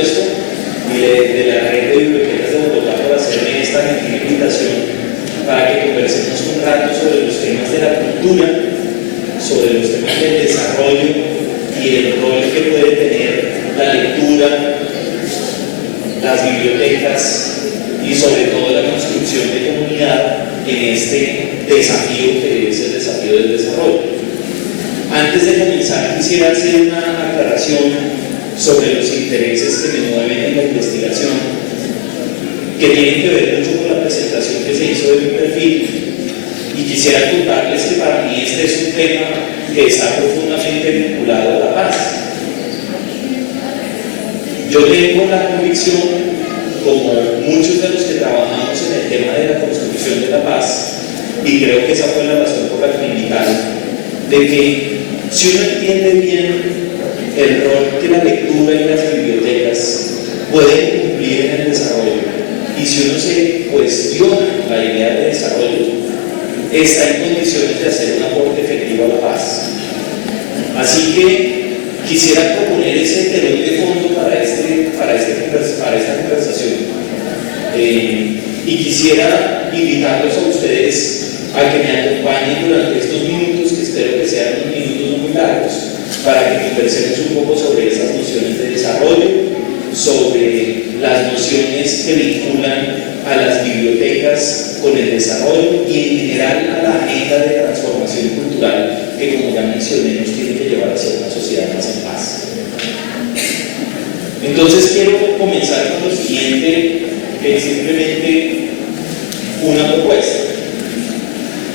supuesto, y de la red de bibliotecas de Bogotá por hacerme esta gentil invitación para que conversemos un rato sobre los temas de la cultura, sobre los temas del desarrollo y el rol que puede tener la lectura, las bibliotecas y sobre todo la construcción de comunidad en este desafío que es el desafío del desarrollo. Antes de comenzar quisiera hacer una aclaración sobre los intereses que me mueven en la investigación, que tienen que ver mucho con la presentación que se hizo de mi perfil, y quisiera contarles que para mí este es un tema que está profundamente vinculado a la paz. Yo tengo la convicción, como muchos de los que trabajamos en el tema de la construcción de la paz, y creo que esa fue la razón por la que me invitaron, de que si uno entiende bien el rol que la lectura y las bibliotecas pueden cumplir en el desarrollo, y si uno se cuestiona la idea de desarrollo, está en condiciones de hacer un aporte efectivo a la paz. Así que quisiera proponer ese telón de fondo para esta conversación, y quisiera invitarlos a ustedes a que me acompañen durante estos minutos, que espero que sean unos minutos no muy largos, para que conversemos un poco sobre esas nociones de desarrollo, sobre las nociones que vinculan a las bibliotecas con el desarrollo y en general a la agenda de transformación cultural que, como ya mencioné, nos tiene que llevar hacia una sociedad más en paz. Entonces quiero comenzar con lo siguiente, que es simplemente una propuesta,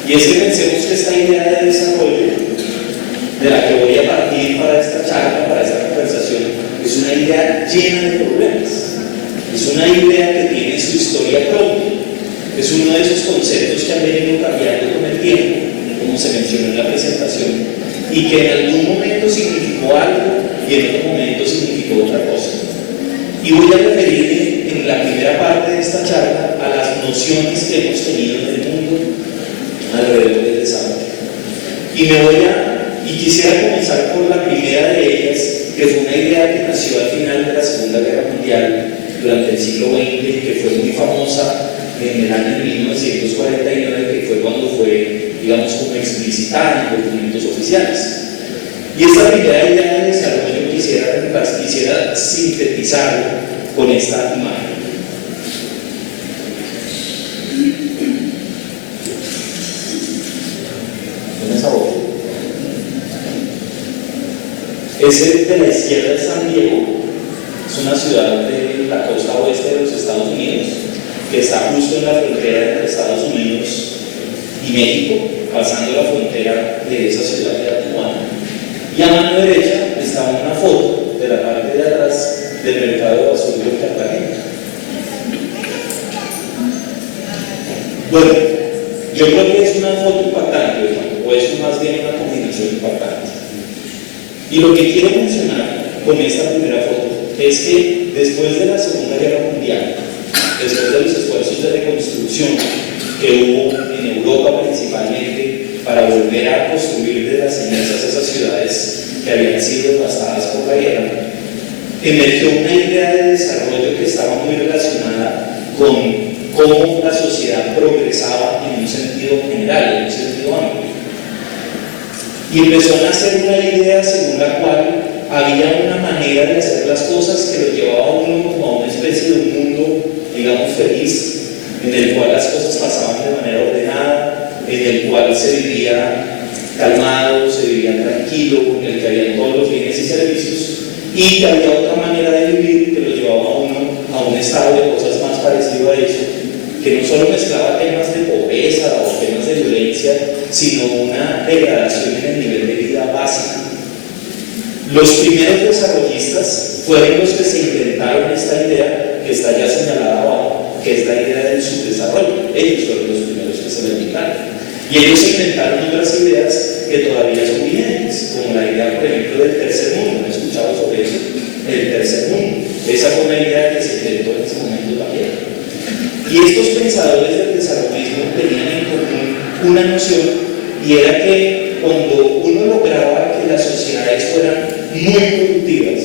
y es que pensemos que esta idea de desarrollo de la que voy a partir para esta charla, para esta conversación, es una idea llena de problemas, es una idea que tiene su historia propia, es uno de esos conceptos que han venido cambiando con el tiempo, como se mencionó en la presentación, y que en algún momento significó algo y en otro momento significó otra cosa. Y voy a referirme en la primera parte de esta charla a las nociones que hemos tenido en el mundo alrededor del desarrollo. Y quisiera comenzar por la primera de ellas, que fue una idea que nació al final de la Segunda Guerra Mundial, durante el siglo XX, que fue muy famosa en el año 1949, que fue cuando fue, digamos, como explicitada en documentos oficiales. Y esta primera idea de desarrollo quisiera sintetizarlo con esta imagen. ¿Con esa voz? Ese de la izquierda es San Diego, es una ciudad de la costa oeste de los Estados Unidos, que está justo en la frontera entre Estados Unidos y México, pasando la frontera de esa ciudad de Tijuana. Y a mano derecha está una foto de la parte de atrás del mercado de basura de Cartagena. Bueno, yo creo que es una foto impactante, o es más bien una combinación impactante. Y lo que quiero mencionar con esta primera foto es que después de la Segunda Guerra Mundial, después de los esfuerzos de reconstrucción que hubo en Europa principalmente para volver a construir de las cenizas esas ciudades que habían sido devastadas por la guerra, emergió una idea de desarrollo que estaba muy relacionada con cómo la sociedad progresaba en un sentido general, en un sentido amplio. Y empezó a nacer una idea según la cual había una manera de hacer las cosas que lo llevaba a uno como a una especie de un mundo, digamos, feliz, en el cual las cosas pasaban de manera ordenada, en el cual se vivía calmado, se vivía tranquilo, en el que había todos los bienes y servicios, y que había otra manera de vivir que lo llevaba a uno a un estado de cosas más parecido a eso, que no solo mezclaba temas de pobreza o temas de violencia, sino una degradación en el nivel de vida básico. Los primeros desarrollistas fueron los que se inventaron esta idea que está ya señalada abajo, que es la idea del subdesarrollo. Ellos fueron los primeros que se lo inventaron. Y ellos inventaron otras ideas que todavía son vigentes, como la idea, por ejemplo, del tercer mundo. ¿Han escuchado sobre eso? El tercer mundo. Esa fue una idea que se inventó en ese momento también. Y estos pensadores del desarrollismo tenían en común una noción, y era que cuando uno lograba que las sociedades fueran muy productivas,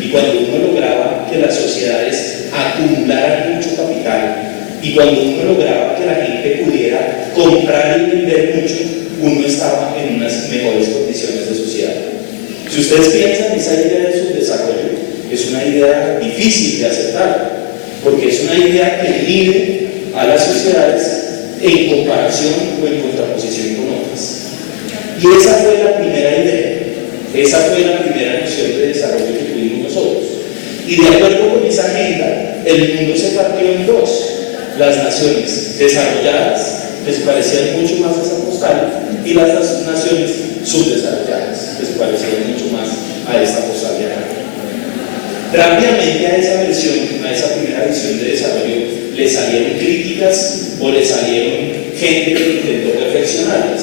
y cuando uno lograba que las sociedades acumularan mucho capital, y cuando uno lograba que la gente pudiera comprar y vender mucho, uno estaba en unas mejores condiciones de sociedad. Si ustedes piensan, esa idea de subdesarrollo es una idea difícil de aceptar, porque es una idea que mide a las sociedades en comparación o en contraposición con otras. Y esa fue la primera idea, esa fue la primera noción de desarrollo que tuvimos nosotros. Y de acuerdo con esa agenda, el mundo se partió en dos: las naciones desarrolladas, que se parecían mucho más a esa postal, y las naciones subdesarrolladas, que se parecían mucho más a esta postal de acá. Rápidamente a esa versión, a esa primera visión de desarrollo, le salieron críticas o le salieron gente que intentó perfeccionarlas.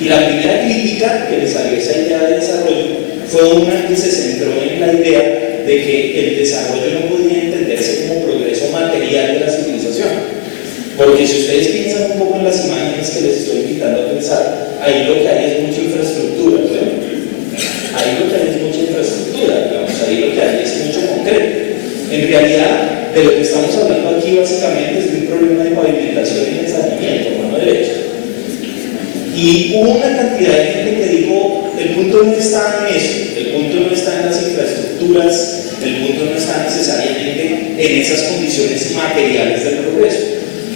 Y la primera crítica que le salió a esa idea de desarrollo fue una que se centró en la idea de que el desarrollo no podía entenderse como progreso material de la civilización. Porque si ustedes piensan un poco en las imágenes que les estoy invitando a pensar, ahí lo que hay es mucha infraestructura, ¿no? Ahí lo que hay es mucha infraestructura, digamos, ahí lo que hay es mucho concreto. En realidad, de lo que estamos hablando aquí básicamente es de un problema de pavimentación y de saneamiento, mano derecha. Y hubo una cantidad de gente que dijo, el punto no está en eso, el punto no está en las infraestructuras, el punto no está necesariamente en esas condiciones materiales del progreso.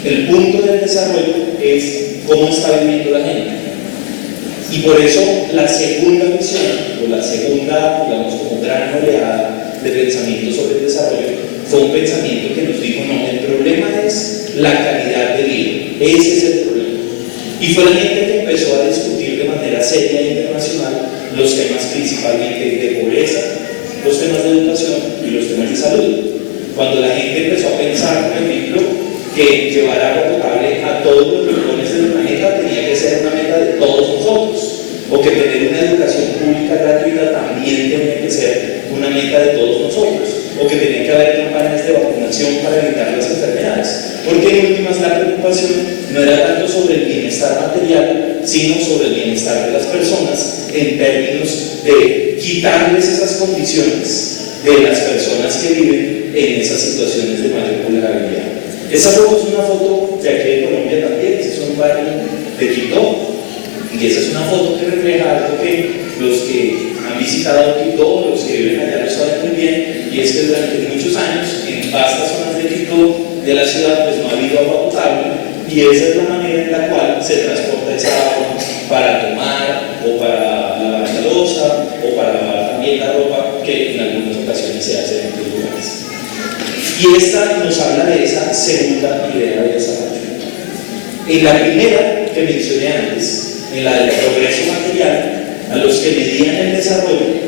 El punto del desarrollo es cómo está viviendo la gente. Y por eso la segunda visión, o la segunda, digamos, como gran oleada de pensamiento sobre el desarrollo, fue un pensamiento que nos dijo, no, el problema es la calidad de vida, ese es el problema. Y fue la gente que empezó a discutir de manera seria e internacional los temas principalmente de pobreza, los temas de educación y los temas de salud. Cuando la gente empezó a pensar, por ejemplo, que llevar agua potable a todos los rincones del planeta tenía que ser una meta de todos nosotros, o que tener una educación pública gratuita también tenía que ser una meta de todos nosotros, o que tenía que haber campañas de vacunación para evitar las enfermedades, porque en últimas la preocupación no era tanto sobre el bienestar material, sino sobre el bienestar de las personas en términos de quitarles esas condiciones de las personas que viven en esas situaciones de mayor vulnerabilidad. Esa foto es una foto de aquí de Colombia también, ese es un barrio de Quito, y esa es una foto que refleja algo que los que han visitado Quito, los que viven allá lo saben muy bien, y es que durante muchos años en vastas zonas de Quito, de la ciudad, pues no ha habido agua potable, y esa es la manera en la cual se transporta esa agua para tomar, o para lavar la loza, o para lavar también la ropa, que en algunas ocasiones se hace en otros lugares. Y esta nos habla de esa segunda idea de desarrollo. En la primera que mencioné antes, en la del progreso material, a los que medían el desarrollo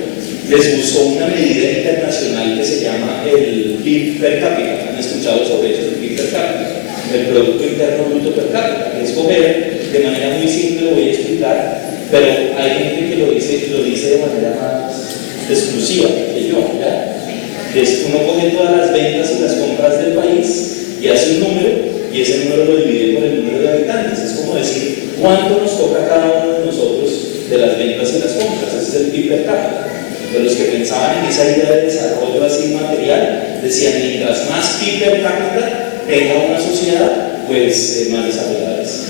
les gustó una medida internacional que se llama el PIB per cápita. ¿Han escuchado sobre eso? El PIB per cápita, el Producto Interno Bruto per cápita, que es coger, de manera muy simple lo voy a explicar, pero hay gente que lo dice de manera más exclusiva que yo, ¿ya? Uno coge todas las ventas y las compras del país y hace un número, y ese número lo divide por el número de habitantes. Es como decir, ¿cuánto nos toca a cada uno de nosotros de las ventas y las compras? Ese es el PIB per cápita. Pero los que pensaban en esa idea de desarrollo así material, decían, mientras más PIB per cápita tenga una sociedad, pues más desarrollada es.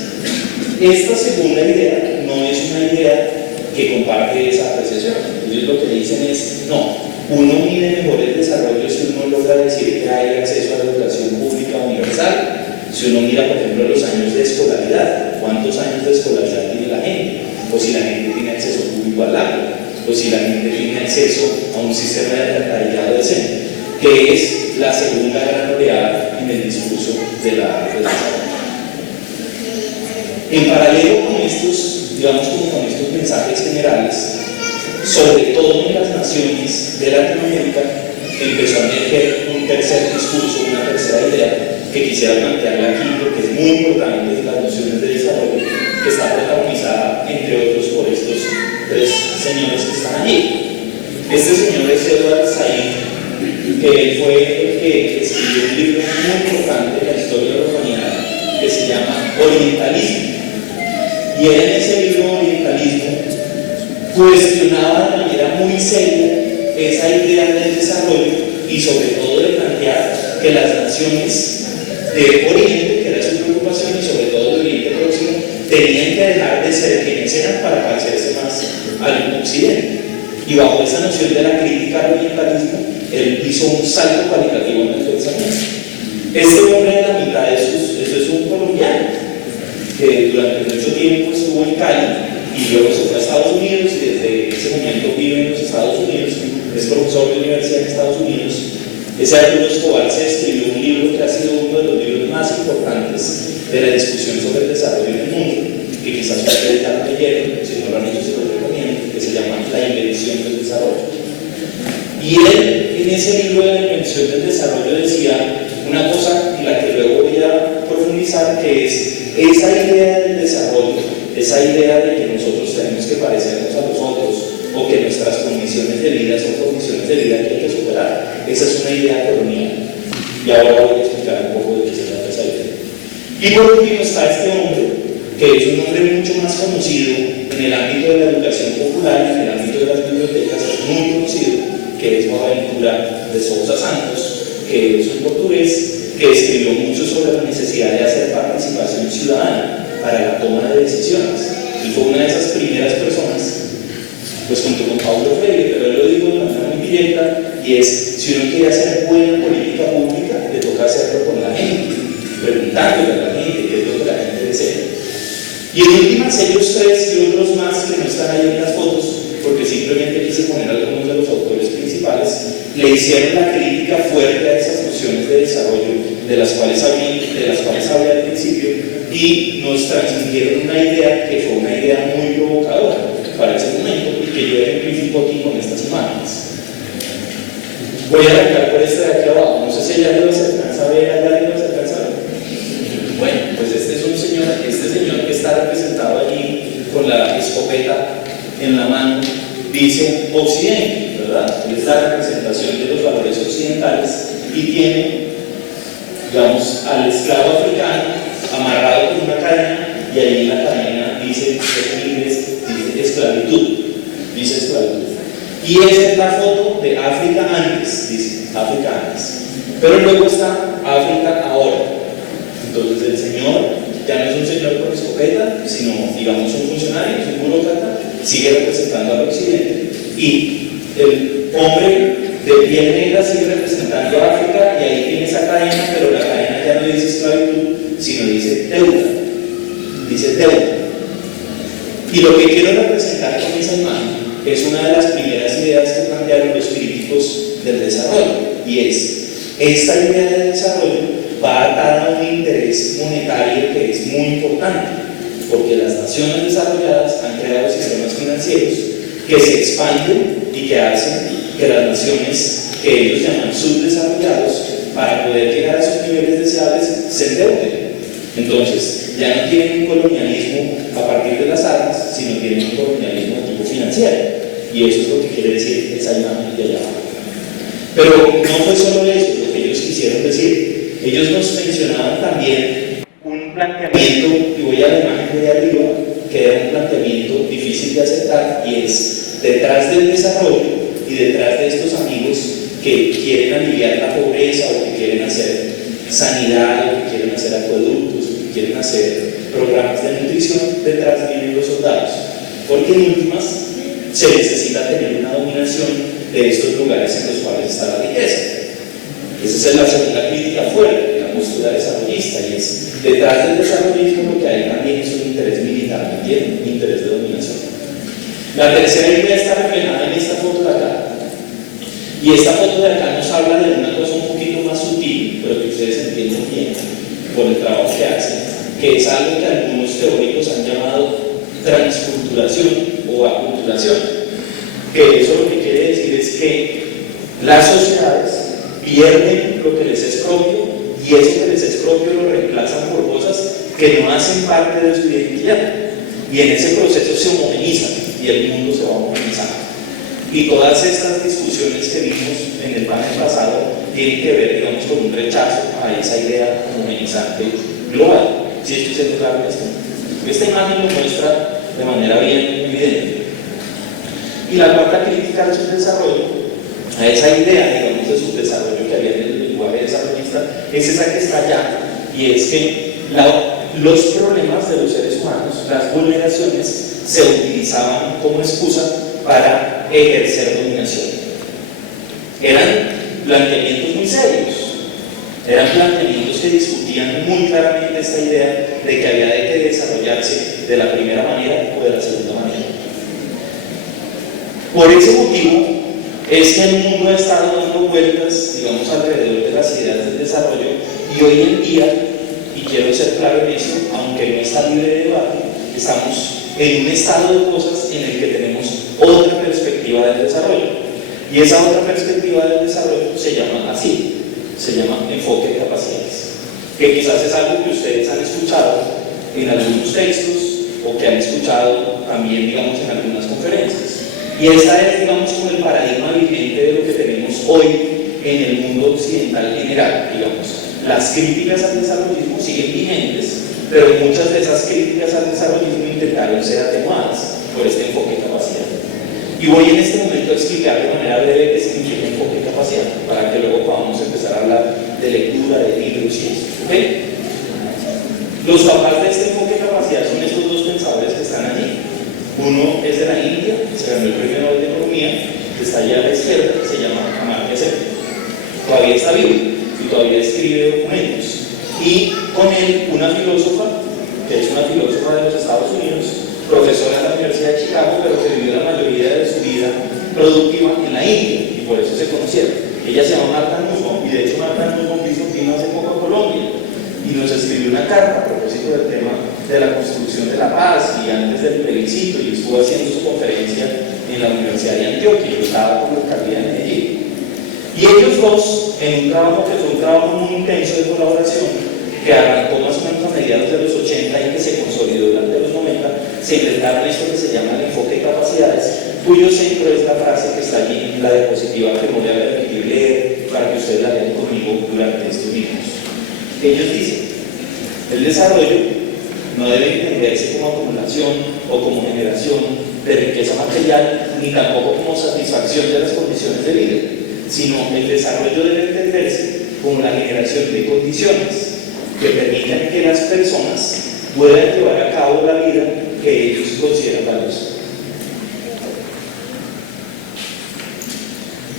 Esta segunda idea no es una idea que comparte esa apreciación. Ellos lo que dicen es, no, uno mide mejor el desarrollo si uno logra decir que hay acceso a la educación pública universal, si uno mira, por ejemplo, los años de escolaridad, cuántos años de escolaridad tiene la gente, o si la gente tiene acceso público al agua, o si la gente tiene acceso a un sistema de alcantarillado decente, que es la segunda gran oleada en el discurso del desarrollo. En paralelo con estos, digamos, como con estos mensajes generales, sobre todo en las naciones de Latinoamérica, empezó a emerger un tercer discurso, una tercera idea que quisiera plantearla aquí, porque es muy importante de las nociones de desarrollo, que está protagonizada, entre otros, por estos tres señores que están allí. Este señor es Edward Said, que él fue el que escribió un libro muy importante de la historia de la humanidad, que se llama Orientalismo. Y él en ese libro, Orientalismo, cuestionaba de manera muy seria esa idea del desarrollo y sobre todo de plantear que las naciones de Oriente, que era su preocupación, y sobre todo de Oriente Próximo, tenían que dejar de ser quienes eran para parecerse más al Occidente. Y bajo esa noción de la crítica al orientalismo, él hizo un salto cualitativo en el pensamiento. Este hombre de la mitad de eso es un colombiano que durante mucho tiempo estuvo en Cali y luego se fue a Estados Unidos y desde ese momento vive en los Estados Unidos, es profesor de universidad en Estados Unidos. Ese Arturo Escobar se escribió un libro que ha sido uno de los libros más importantes de la discusión sobre el desarrollo del mundo, que quizás ustedes ya lo leyeron, si no lo han hecho se lo recomiendo, que se llama La Invención del Desarrollo. Y él en ese libro de La Invención del Desarrollo decía una cosa en la que luego voy a profundizar, que es esa idea del desarrollo, esa idea de que nosotros tenemos que parecernos a los otros o que nuestras condiciones de vida son condiciones de vida que hay que superar. Esa es una idea colonial. Y ahora voy a explicar un poco de qué se trata esa idea. Y por último está este hombre, que es un hombre mucho más conocido en el ámbito de la educación popular, en el ámbito de las bibliotecas, es muy conocido, que es Boaventura de Sousa Santos, que es un portugués que escribió mucho sobre la necesidad de hacer participación ciudadana para la toma de decisiones. Y fue una de esas primeras personas, pues junto con Paulo Freire, pero él lo digo de manera muy directa, y es, si uno quiere hacer buena política pública, le toca hacerlo con la gente, preguntándole a la gente qué es lo que la gente desea. Y en últimas, ellos tres y otros más que no están ahí en las fotos, porque simplemente quise poner algunos de los autores principales, le hicieron la crítica fuerte a esas nociones de desarrollo de las cuales hablé al principio, y nos transmitieron una idea que fue una idea muy provocadora para ese momento y que yo ejemplifico aquí con estas imágenes. Voy a arrancar por este de aquí abajo, no sé si allá lo se alcanza a ver, allá lo se alcanza a ver. Bueno, pues este señor que está representado allí con la escopeta en la mano, dice Occidente, ¿verdad? Es la representación de los valores occidentales y tiene, digamos, al esclavo africano amarrado con una cadena y ahí en la cadena dice en inglés, dice esclavitud. Y esa es la foto de África antes, dice África antes. Pero luego está África ahora. Entonces el señor ya no es un señor con escopeta, sino, digamos, un funcionario, es un burócrata, sigue representando al occidente. Y el hombre de piel negra sigue representando a África y ahí tiene esa cadena, pero la cadena ya no dice esclavitud, sino dice deuda. Dice deuda. Y lo que quiero representar con esa imagen es una de las primeras ideas que plantearon los críticos del desarrollo, y es, esta idea de desarrollo va atada a un interés monetario que es muy importante, porque las naciones desarrolladas han creado sistemas financieros que se expanden y que hacen que las naciones que ellos llaman subdesarrollados, para poder llegar a esos niveles deseables, se endeuden. Entonces, ya no tienen un colonialismo a partir de las armas, sino tienen un colonialismo de tipo financiero. Y eso es lo que quiere decir esa imagen de allá abajo. Pero no fue solo eso lo que ellos quisieron decir. Ellos nos mencionaban también un planteamiento, y voy a la imagen de arriba, que era un planteamiento difícil de aceptar, y es, detrás del desarrollo y detrás de estos amigos que quieren aliviar la pobreza, o que quieren hacer sanidad, o que quieren hacer acueductos, o que quieren hacer programas de nutrición, detrás vienen los soldados. Porque en últimas, se necesita tener una dominación de estos lugares en los cuales está la riqueza. Esa es la segunda crítica fuerte de la postura desarrollista, y es, detrás del desarrollismo lo que hay también es un interés militar, ¿entienden? Un interés de dominación. La tercera idea está reflejada en esta foto de acá, y esta foto de acá nos habla de una cosa un poquito más sutil, pero que ustedes entienden bien por el trabajo que hacen, que es algo que algunos teóricos han llamado transculturación o aculturación, que eso lo que quiere decir es que las sociedades pierden lo que les es propio, y eso que les es propio lo reemplazan por cosas que no hacen parte de su identidad, y en ese proceso se homogenizan y el mundo se va homogenizando. Y todas estas discusiones que vimos en el panel pasado tienen que ver, digamos, con un rechazo a esa idea homogenizante global. ¿Sí estoy siendo claro en esto? Esta imagen lo muestra de manera bien evidente. Y la cuarta crítica al subdesarrollo a esa idea, digamos, de subdesarrollo que había en el lenguaje desarrollista, es esa que está allá, y es que los problemas de los seres humanos, las vulneraciones, se utilizaban como excusa para ejercer dominación. Eran planteamientos muy serios, eran planteamientos que discutían muy claramente esta idea de que había de que desarrollarse de la primera manera o de la segunda manera. Por ese motivo es que el mundo ha estado dando vueltas, digamos, alrededor de las ideas del desarrollo, y hoy en día, y quiero ser claro en eso, aunque no está libre de debate, estamos en un estado de cosas en el que tenemos otra perspectiva del desarrollo. Y esa otra perspectiva del desarrollo se llama así, se llama enfoque de capacidades, que quizás es algo que ustedes han escuchado en algunos textos o que han escuchado también, digamos, en algunas conferencias. Y esta es, digamos, como el paradigma vigente de lo que tenemos hoy en el mundo occidental general, digamos. Las críticas al desarrollismo siguen vigentes, pero muchas de esas críticas al desarrollismo intentaron ser atenuadas por este enfoque de capacidad. Y voy en este momento a explicar de manera breve qué significa enfoque de capacidad, para que luego podamos empezar a hablar de lectura, de libros y eso. ¿Okay? Los papás de este enfoque de capacidad son estos dos pensadores que están allí. Uno es de la India, se ganó el premio Nobel de Economía, que está allá a la izquierda, se llama Amartya Sen. Todavía está vivo y todavía escribe documentos. Y con él una filósofa, que es una filósofa de los Estados Unidos, profesora de la Universidad de Chicago, pero que vivió la mayoría de su vida productiva en la India, y por eso se conocieron. Ella se llama Martha Nussbaum, y de hecho Martha Nussbaum vino hace poco a Colombia y nos escribió una carta a propósito del tema de la construcción de la paz y antes del plebiscito, y estuvo haciendo su conferencia en la Universidad de Antioquia, y yo estaba con la alcaldía de Medellín. Y ellos dos, en un trabajo que fue un trabajo muy intenso de colaboración, que arrancó más o menos a mediados de los 80 y que se consolidó durante los 90, se inventaron esto que se llama el enfoque de capacidades, cuyo centro es la frase que está allí en la diapositiva que me voy a permitir leer para que ustedes la lean conmigo durante estos minutos. Ellos dicen: el desarrollo no debe entenderse como acumulación o como generación de riqueza material, ni tampoco como satisfacción de las condiciones de vida, sino el desarrollo debe entenderse como la generación de condiciones que permitan que las personas puedan llevar a cabo la vida que ellos consideran valiosa.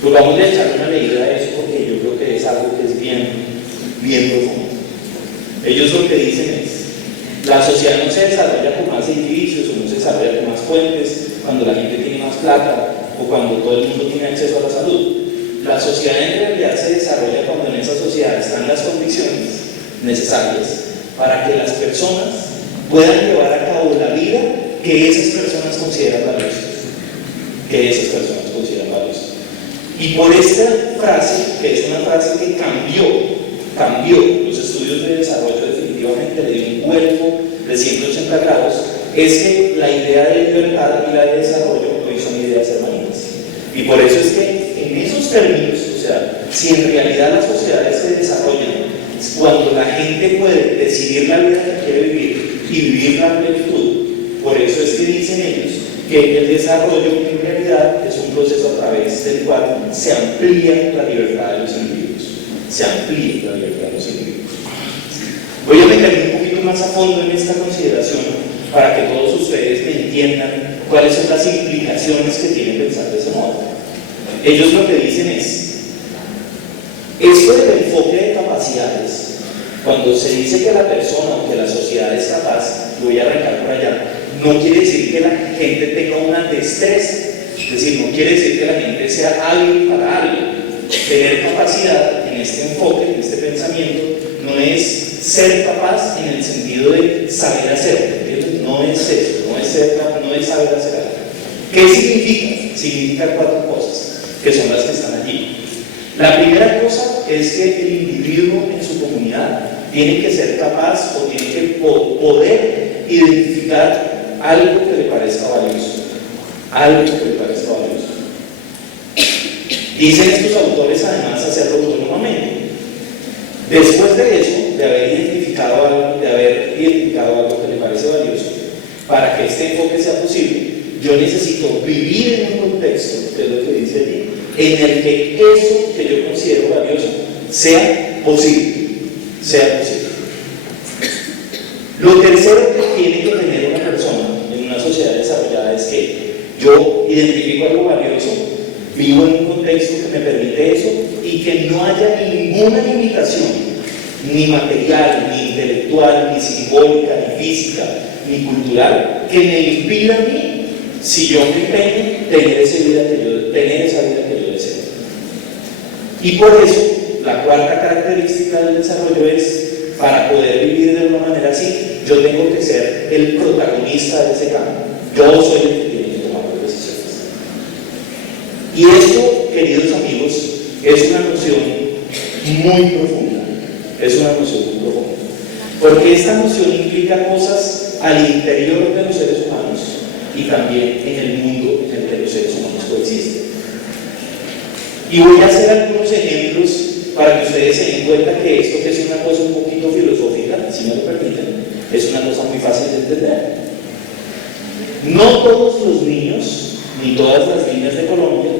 Pues vamos a echar una leída a eso, porque yo creo que es algo que es bien profundo. Ellos lo que dicen es: la sociedad no se desarrolla con más edificios, o no se desarrolla con más puentes, cuando la gente tiene más plata, o cuando todo el mundo tiene acceso a la salud. La sociedad en realidad se desarrolla cuando en esa sociedad están las condiciones necesarias para que las personas puedan llevar a cabo la vida que esas personas consideran valiosa. Y por esta frase, que es una frase que cambió los estudios de desarrollo, definitivamente le dio un cuerpo de 180 grados, es que la idea de libertad y la de desarrollo hoy son ideas hermanitas. Y por eso es que en esos términos, o sea, si en realidad las sociedades se desarrollan cuando la gente puede decidir la vida que quiere vivir y vivir la plenitud, por eso es que dicen ellos que el desarrollo en realidad es un proceso a través del cual se amplía la libertad de los individuos. Voy a meterme un poquito más a fondo en esta consideración para que todos ustedes me entiendan cuáles son las implicaciones que tiene pensar de ese modo. Ellos lo que dicen es: esto del enfoque de capacidades, cuando se dice que la persona o que la sociedad es capaz, voy a arrancar por allá, no quiere decir que la gente tenga una destreza, es decir, no quiere decir que la gente sea hábil para algo. Tener capacidad en este enfoque, en este pensamiento, no es ser capaz en el sentido de saber hacerlo, ¿entiendes? No es eso, no es saber hacer algo. ¿Qué significa? Significa 4 cosas, que son las que están allí. La primera cosa es que el individuo en su comunidad tiene que ser capaz o tiene que poder identificar algo que le parezca valioso. Dicen estos autores además hacerlo autónomamente. Después de eso, de haber identificado algo que le parece valioso, para que este enfoque sea posible, yo necesito vivir en un contexto, que es lo que dice allí, en el que eso que yo considero valioso sea posible. Lo tercero que tiene que tener una persona en una sociedad desarrollada es que yo identifico algo valioso, vivo en un contexto que me permite eso y que no haya ninguna limitación, ni material, ni intelectual, ni simbólica, ni física, ni cultural, que me impida a mí, si yo me empeño, tener esa vida que yo deseo. Y por eso, la cuarta característica del desarrollo es, para poder vivir de una manera así, yo tengo que ser el protagonista de ese cambio. Yo soy el que tiene que tomar las decisiones. Y esto, queridos amigos, es una noción muy profunda. Porque esta noción implica cosas al interior de los seres humanos y también en el mundo en el que los seres humanos coexisten. Y voy a hacer algunos ejemplos para que ustedes se den cuenta que esto, que es una cosa un poquito filosófica, si me lo permiten, es una cosa muy fácil de entender. No todos los niños, ni todas las niñas de Colombia,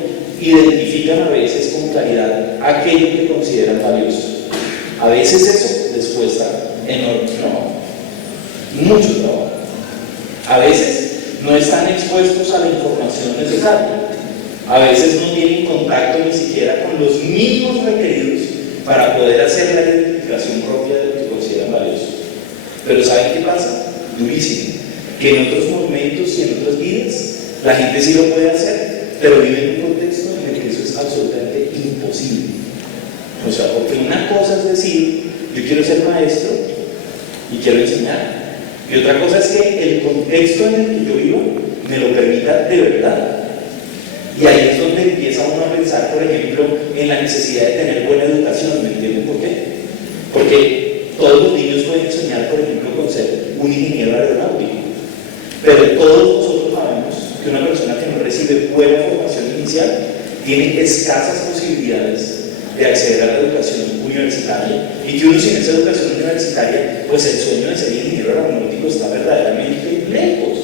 identifican a veces con claridad aquello que consideran valioso. A veces eso les cuesta enorme trabajo, mucho trabajo. A veces no están expuestos a la información necesaria. A veces no tienen contacto ni siquiera con los mínimos requeridos para poder hacer la identificación propia de lo que consideran valioso. Pero ¿saben qué pasa? Durísimo. Que en otros momentos y en otras vidas la gente sí lo puede hacer, pero vive en un contexto en el que eso es absolutamente imposible. O sea, porque una cosa es decir, yo quiero ser maestro y quiero enseñar. Y otra cosa es que el contexto en el que yo vivo me lo permita de verdad. Y ahí es donde empieza uno a pensar, por ejemplo, en la necesidad de tener buena educación. ¿Me entienden por qué? Porque todos los niños pueden soñar, por ejemplo, con ser un ingeniero aeronáutico. Pero todos nosotros sabemos que una persona que no recibe buena formación inicial tiene escasas posibilidades de acceder a la educación universitaria, y que uno sin esa educación universitaria, pues el sueño de ser ingeniero aeronáutico está verdaderamente lejos.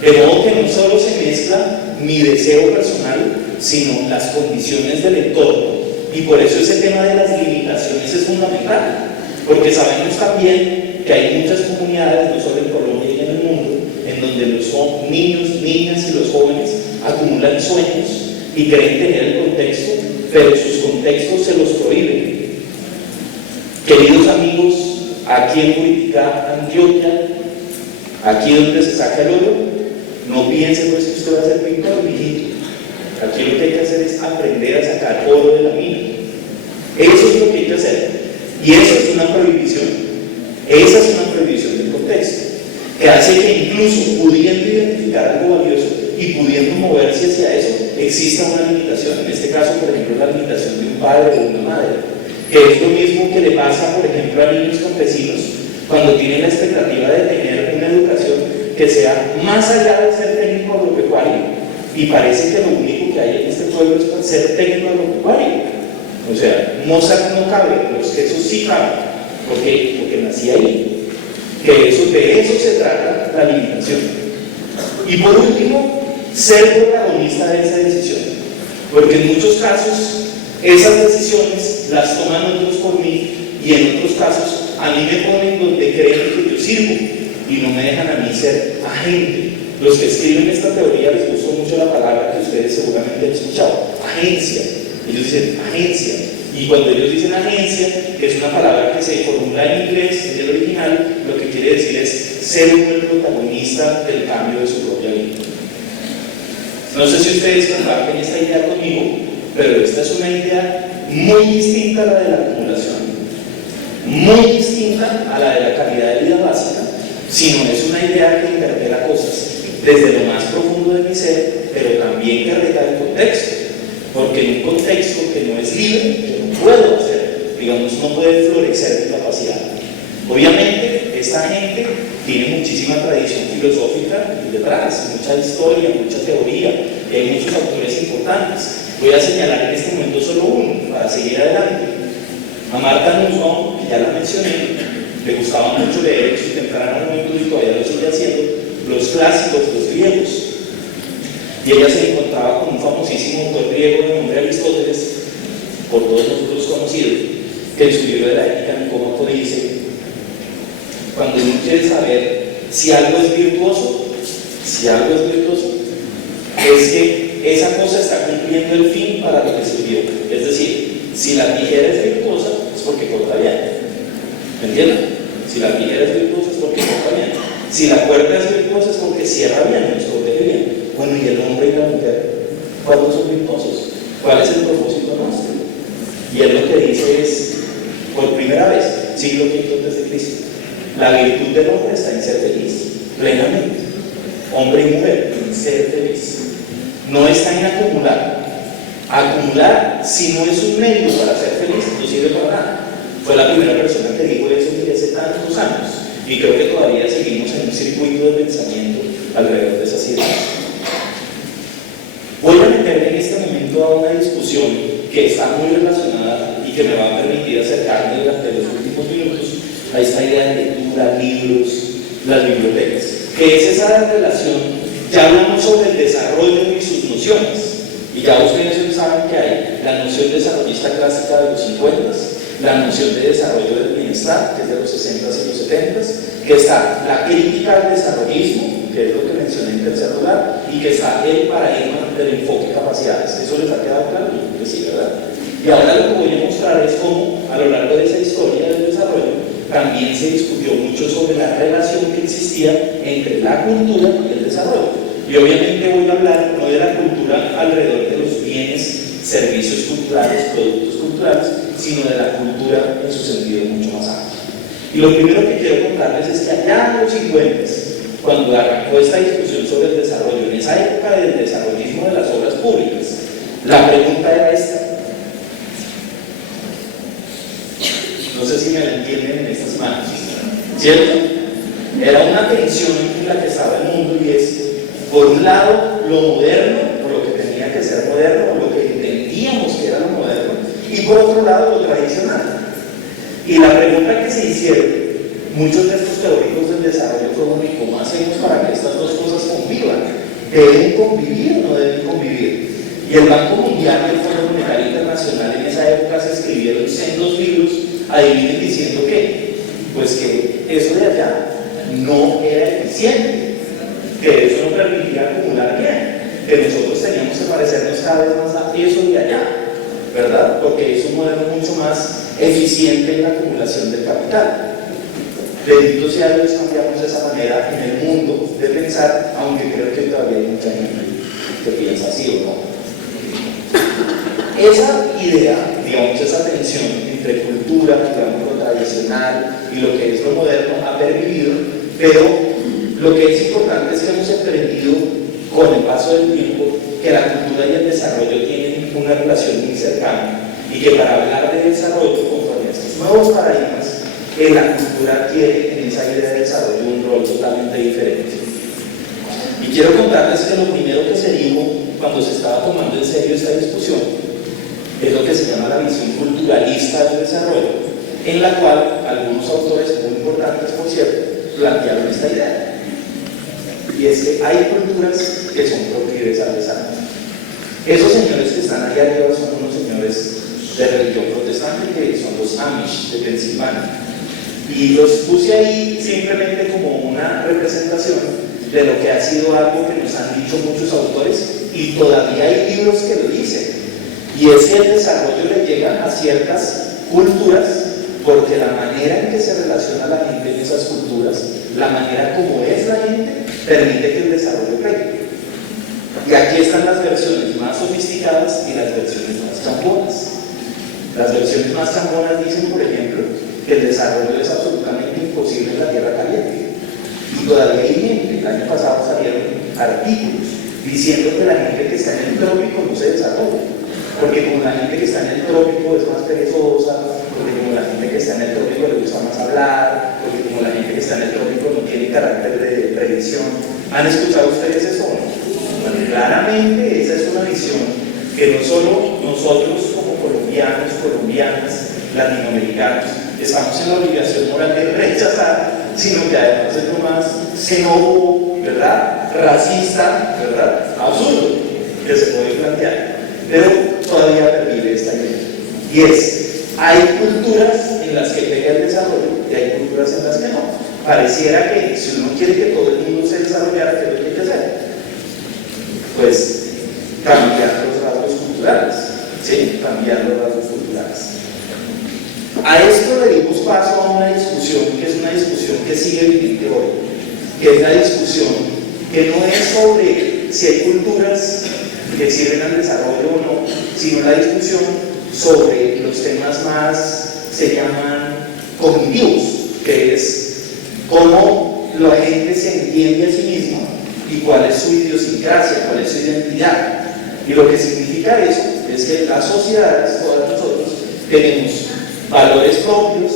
De modo que no solo se mezcla mi deseo personal, sino las condiciones del entorno. Y por eso ese tema de las limitaciones es fundamental, porque sabemos también que hay muchas comunidades, no solo en Colombia y en el mundo, en donde los niños, niñas y los jóvenes acumulan sueños y creen tener el contexto, pero sus contextos se los prohíben. Queridos amigos, aquí en Boyacá, Antioquia, aquí donde se saca el oro, no piense pues que usted va a ser pintor, mijito. Aquí lo que hay que hacer es aprender a sacar oro de la mina. Eso es lo que hay que hacer. Y eso es una prohibición. Esa es una prohibición del contexto, que hace que incluso pudiendo identificar algo valioso y pudiendo moverse hacia eso, exista una limitación. En este caso, por ejemplo, la limitación de un padre o una madre, que es lo mismo que le pasa, por ejemplo, a niños campesinos cuando tienen la expectativa de tener una educación que sea más allá de ser técnico agropecuario, y parece que lo único que hay en este pueblo es ser técnico agropecuario. O sea, Mozart no cabe, los quesos sí caben, porque nací ahí. De eso se trata la limitación. Y por último, ser protagonista de esa decisión, porque en muchos casos esas decisiones las toman otros por mí, y en otros casos a mí me ponen donde creen que yo sirvo y no me dejan a mí ser agente. Los que escriben esta teoría les gustó mucho la palabra que ustedes seguramente han escuchado, agencia. Ellos dicen agencia, y cuando ellos dicen agencia, que es una palabra que se formula en inglés, en el original, lo que quiere decir es ser uno el protagonista del cambio de su propia vida. No sé si ustedes comparten esta idea conmigo, pero esta es una idea muy distinta a la de la acumulación, muy distinta a la de la calidad de vida básica, sino es una idea que interpela cosas desde lo más profundo de mi ser, pero también que reta el contexto, porque en un contexto que no es libre, yo no puedo hacer, digamos, no puede florecer mi capacidad. Obviamente, esta gente tiene muchísima tradición filosófica detrás, mucha historia, mucha teoría, y hay muchos autores importantes. Voy a señalar en este momento solo uno, para seguir adelante. A Martha Nussbaum, que ya la mencioné, le gustaba mucho leer en su temprano momento y todavía lo sigue haciendo, los clásicos, los griegos. y ella se encontraba con un famosísimo autor griego de nombre Aristóteles, por todos nosotros conocido, que en su libro de la Ética Nicómaco dice: cuando uno quiere saber si algo es virtuoso, es que esa cosa está cumpliendo el fin para lo que sirvió. Es decir, si la tijera es virtuosa, es porque corta bien. ¿Me entienden? Si la tijera es virtuosa, es porque corta bien. Si la puerta es virtuosa, es porque cierra bien, nos protege bien. Bueno, ¿y el hombre y la mujer? ¿Cuándo son virtuosos? ¿Cuál es el propósito nuestro? Y él lo que dice es, por primera vez, siglo V antes de Cristo, la virtud del hombre está en ser feliz, plenamente. Hombre y mujer, en ser feliz. No está en acumular. Acumular, si no es un medio para ser feliz, no sirve para nada. Fue la primera persona que dijo eso desde hace tantos años. Y creo que todavía seguimos en un circuito de pensamiento alrededor de esas ideas. Voy a meterme en este momento a una discusión que está muy relacionada y que me va a permitir acercarme durante los últimos minutos a esta idea de lectura, libros, las bibliotecas, que es esa relación. Ya hablamos sobre el desarrollo y sus nociones, y ya ustedes saben que hay la noción desarrollista clásica de los 50, la noción de desarrollo del bienestar, que es de los 60 y los 70, que está la crítica al desarrollismo, que es lo que mencioné en tercer lugar, y que está el paradigma del enfoque de capacidades. ¿Eso les ha quedado claro? Yo creo que sí, ¿verdad? Y ahora lo que voy a mostrar es cómo, a lo largo de esa historia del desarrollo, también se discutió mucho sobre la relación que existía entre la cultura y el desarrollo. Y obviamente voy a hablar no de la cultura alrededor de los bienes, servicios culturales, productos culturales, sino de la cultura en su sentido mucho más amplio. Y lo primero que quiero contarles es que allá en los 50, cuando arrancó esta discusión sobre el desarrollo, en esa época del desarrollismo de las obras públicas, la pregunta era esta. No sé si me la entienden en estas manos, ¿cierto? Era una tensión en la que estaba el mundo, y es, por un lado, lo moderno, o lo que tenía que ser moderno, o lo que entendíamos que era lo moderno, y por otro lado, lo tradicional. Y la pregunta que se hicieron muchos de estos teóricos del desarrollo fue: ¿y cómo hacemos para que estas dos cosas convivan? ¿Deben convivir o no deben convivir? Y el Banco Mundial y el Fondo Monetario Internacional en esa época se escribieron sendos libros, adivinen diciendo que, pues que eso de allá no era eficiente, que eso no permitía acumular bien, que nosotros teníamos que parecernos cada vez más a eso de allá, ¿verdad? Porque es un modelo mucho más eficiente en la acumulación del capital. Bendito sea Dios, cambiamos esa manera en el mundo de pensar, aunque creo que todavía hay mucha gente que piensa así o no. Esa idea, digamos, esa tensión entre cultura, digamos, lo tradicional y lo que es lo moderno ha pervivido, pero lo que es importante es que hemos aprendido con el paso del tiempo que la cultura y el desarrollo tienen una relación muy cercana, y que para hablar de desarrollo conforme a estos nuevos paradigmas, la cultura adquiere en esa idea de desarrollo un rol totalmente diferente. Y quiero contarles que lo primero que se dijo cuando se estaba tomando en serio esta discusión es lo que se llama la visión culturalista del desarrollo, en la cual algunos autores muy importantes, por cierto, plantearon esta idea. Y es que hay culturas que son proclives al desarrollo. Esos señores que están allá arriba son unos señores de religión protestante, que son los Amish de Pensilvania. Y los puse ahí simplemente como una representación de lo que ha sido algo que nos han dicho muchos autores, y todavía hay libros que lo dicen. Y es que el desarrollo le llega a ciertas culturas porque la manera en que se relaciona la gente en esas culturas, la manera como es la gente, permite que el desarrollo pegue. Y aquí están las versiones más sofisticadas y las versiones más chambonas. Las versiones más chambonas dicen, por ejemplo, que el desarrollo es absolutamente imposible en la tierra caliente. Y todavía hay gente, el año pasado salieron artículos diciendo que la gente que está en el trópico no se desarrolla, porque como la gente que está en el trópico es más perezosa, porque como la gente que está en el trópico le gusta más hablar, porque como la gente que está en el trópico no tiene carácter de previsión. ¿Han escuchado ustedes eso o no? Bueno, claramente esa es una visión que no solo nosotros como colombianos, colombianas, latinoamericanos, estamos en la obligación moral de rechazar, sino que además es lo más xenófobo, ¿verdad?, racista, ¿verdad? Absurdo que se puede plantear, pero todavía pervive esta idea. Y es, hay culturas en las que pega el desarrollo y hay culturas en las que no. Pareciera que si uno quiere que todo el mundo se desarrollara, ¿qué es lo que hay que hacer? Pues cambiar los rasgos culturales, ¿sí? Cambiar los rasgos culturales. A esto le dimos paso a una discusión que es una discusión que sigue vigente hoy, que es la discusión que no es sobre si hay culturas que sirven al desarrollo o no, sino la discusión sobre los temas más, se llaman cognitivos, que es cómo la gente se entiende a sí misma y cuál es su idiosincrasia, cuál es su identidad. Y lo que significa eso es que las sociedades, todas nosotros, tenemos valores propios,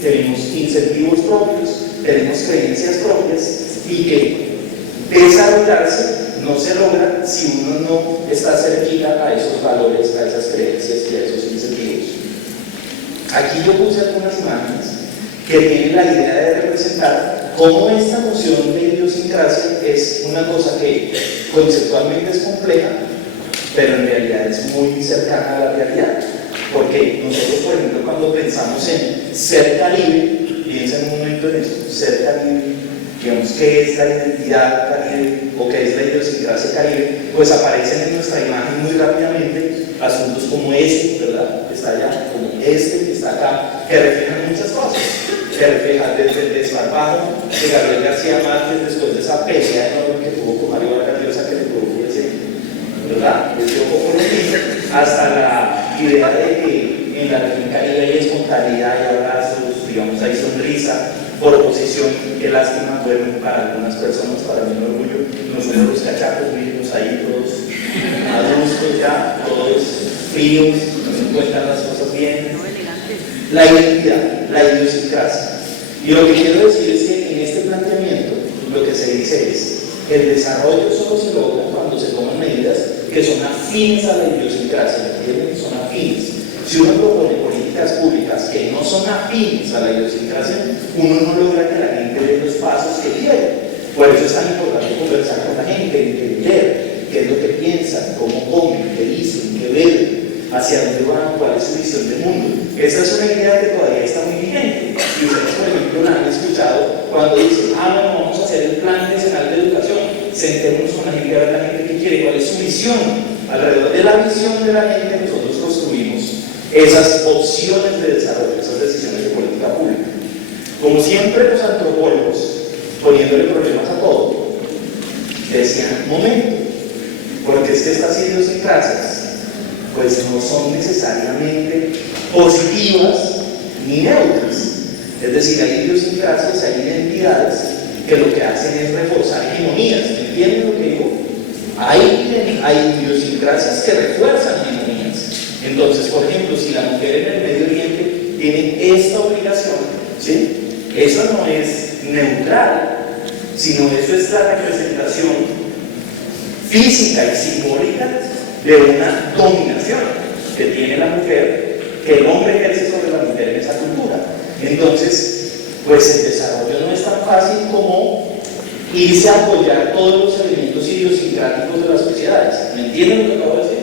tenemos incentivos propios, tenemos creencias propias y que desarrollarse no se logra si uno no está cerquita a esos valores, a esas creencias y a esos incentivos. Aquí yo puse algunas imágenes que tienen la idea de representar cómo esta noción de idiosincrasia es una cosa que conceptualmente es compleja, pero en realidad es muy cercana a la realidad. Porque nosotros, por ejemplo, cuando pensamos en ser Caribe, piensa en un momento en eso, ser Caribe, digamos, ¿qué es la identidad Caribe o qué es la idiosincrasia Caribe? Pues aparecen en nuestra imagen muy rápidamente asuntos como este, ¿verdad? Que está allá, como este que está acá, que reflejan muchas cosas, que reflejan desde el desparpajo de Gabriel García Márquez después de esa pelea enorme que tuvo con Mario Vargas Llosa que le provocó ese, ¿verdad? Ese ojo colombiano, hasta la idea de que en la región Caribe hay espontaneidad y abrazos, digamos, hay sonrisa, por oposición, qué lástima, bueno, para algunas personas, para mí un orgullo, nosotros los cachacos vivimos ahí todos adultos ya, todos fríos, no se cuentan las cosas bien. La identidad, la idiosincrasia. Y lo que quiero decir es que en este planteamiento lo que se dice es el desarrollo solo se logra cuando se toman medidas que son afines a la idiosincrasia, ¿entienden? Son afines. Si uno propone políticas públicas que no son afines a la idiosincrasia, uno no logra que la gente dé los pasos que quiere. Por eso es tan importante conversar con la gente, entender qué es lo que piensan, cómo comen, qué dicen, qué beben, hacia dónde van, cuál es su visión del mundo. Esa es una idea que todavía está muy vigente. Y ustedes, por ejemplo, la han escuchado cuando dicen, bueno, vamos a hacer el plan nacional de educación, sentémonos con la gente a ver la gente qué quiere, cuál es su visión. Alrededor de la visión de la gente nosotros construimos esas opciones de desarrollo, esas decisiones de política pública. Como siempre los antropólogos, poniéndole problemas a todo, decían, momento, porque es que estas idiosincrasias pues no son necesariamente positivas ni neutras. Es decir, hay idiosincrasias, hay identidades que lo que hacen es reforzar hegemonías. ¿Entienden lo que digo? Hay idiosincrasias que refuerzan hegemonías. Entonces, por ejemplo, si la mujer en el Medio Oriente tiene esta obligación, ¿sí? Eso no es neutral, sino eso es la representación física y simbólica de una dominación que tiene la mujer, que el hombre ejerce sobre la mujer en esa cultura. Entonces, pues el desarrollo no es tan fácil como irse a apoyar todos los elementos idiosincráticos de las sociedades. ¿Me entienden lo que acabo de decir?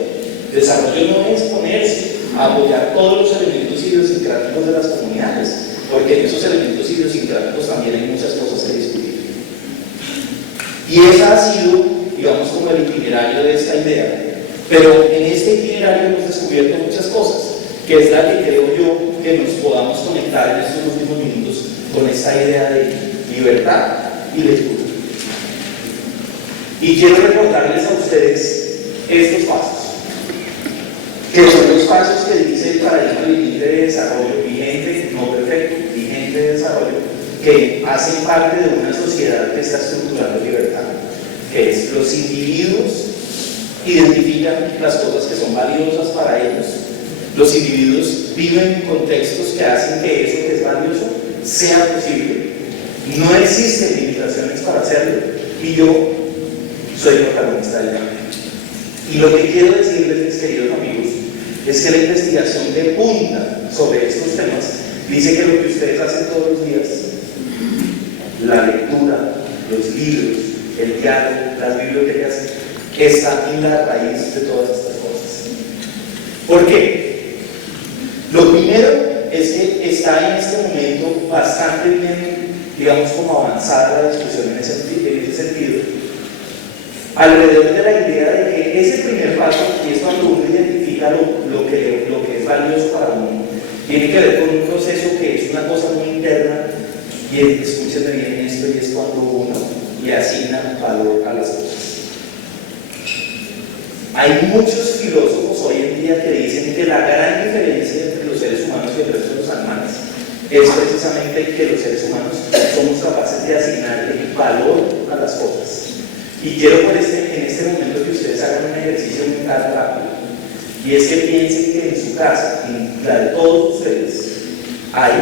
El desarrollo no es ponerse a apoyar todos los elementos idiosincráticos de las comunidades, porque en esos elementos idiosincráticos también hay muchas cosas que discutir. Y esa ha sido, digamos, como el itinerario de esta idea. Pero en este itinerario hemos descubierto muchas cosas, que es la que creo yo que nos podamos conectar en estos últimos minutos con esta idea de libertad y lectura. Y quiero recordarles a ustedes estos pasos, que son los pasos que dice el paradigma vigente de desarrollo, vigente, no perfecto, vigente de desarrollo, que hacen parte de una sociedad que está estructurando libertad, que es los individuos identifican las cosas que son valiosas para ellos. Los individuos viven en contextos que hacen que eso que es valioso sea posible. No existen limitaciones para hacerlo. Y yo soy protagonista del cambio. Y lo que quiero decirles, mis queridos amigos, es que la investigación de punta sobre estos temas dice que lo que ustedes hacen todos los días, la lectura, los libros, el diálogo, las bibliotecas, está en la raíz de todas estas cosas. ¿Por qué? Lo primero es que está en este momento bastante bien, digamos, como avanzada la discusión en ese sentido, alrededor de la idea de que ese primer paso, y es cuando uno identifica lo que es valioso para uno, tiene que ver con un proceso que es una cosa muy interna, y escúchenme bien esto, y es cuando uno le asigna valor a las cosas. Hay muchos filósofos hoy en día que dicen que la gran diferencia entre los seres humanos y el resto de los animales es precisamente que los seres humanos somos capaces de asignarle valor a las cosas. Y quiero en este momento que ustedes hagan un ejercicio mental rápido, y es que piensen que en su casa, en la de todos ustedes, hay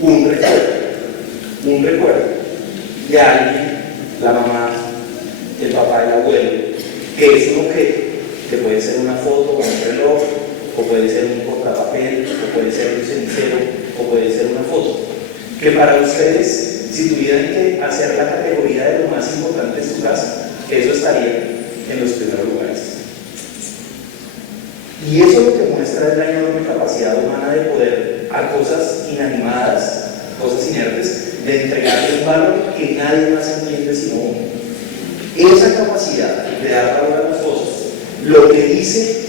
un recuerdo de alguien, la mamá, el papá, el abuelo, que es un objeto, que puede ser una foto o un reloj, o puede ser un portapapel, o puede ser un cenicero, o puede ser una foto, que para ustedes, si tuvieran que hacer la categoría de lo más importante de su casa, eso estaría en los primeros lugares. Y eso lo que muestra es la enorme capacidad humana de poder a cosas inanimadas, cosas inertes, de entregarle un valor que nadie más entiende sino uno. Esa capacidad de dar valor a las cosas, lo que dice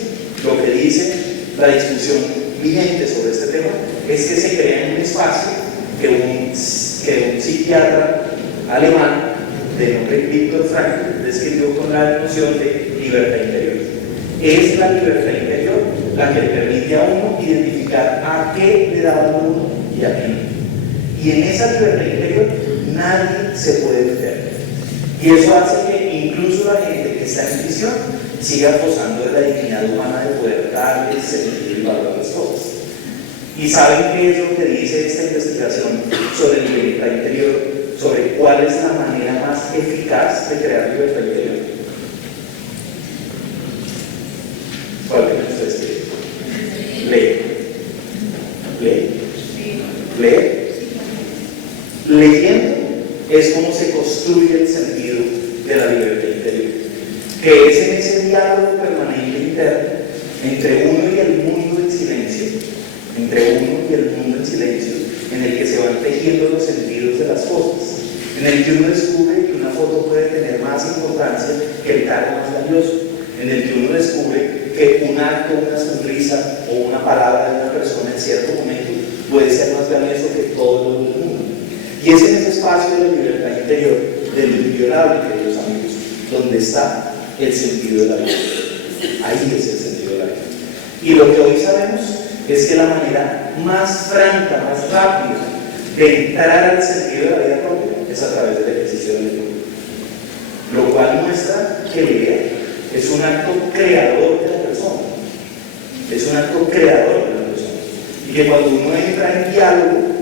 la discusión vigente sobre este tema, es que se crea en un espacio que un psiquiatra alemán de nombre Viktor Frankl describió con la noción de libertad interior. Es la libertad interior la que le permite a uno identificar a qué le da valor uno y a qué no. Y en esa libertad interior nadie se puede meter. Y eso hace que incluso la gente que está en prisión siga gozando de la dignidad humana de poder darle sentido y valor a las cosas. ¿Y saben qué es lo que dice esta investigación sobre libertad interior? Sobre cuál es la manera más eficaz de crear libertad interior. ¿Cuál creen ustedes que es? Leer. Leyendo es como se construye el sentido de la libertad interior, que es en ese diálogo permanente interno entre uno y el mundo en silencio, en el que se van tejiendo los sentidos de las cosas, en el que uno descubre que una foto puede tener más importancia que el cargo más valioso, en el que uno descubre que un acto, una sonrisa o una palabra de una persona en cierto momento puede ser más valioso que todo lo del mundo. Y es en ese espacio de la libertad interior, de lo inviolable, queridos amigos, donde está el sentido de la vida. Ahí es el sentido de la vida. Y lo que hoy sabemos es que la manera más franca, más rápida de entrar al sentido de la vida propia es a través del ejercicio de la lectura. Lo cual muestra que leer es un acto creador de la persona. Es un acto creador de la persona. Y que cuando uno entra en diálogo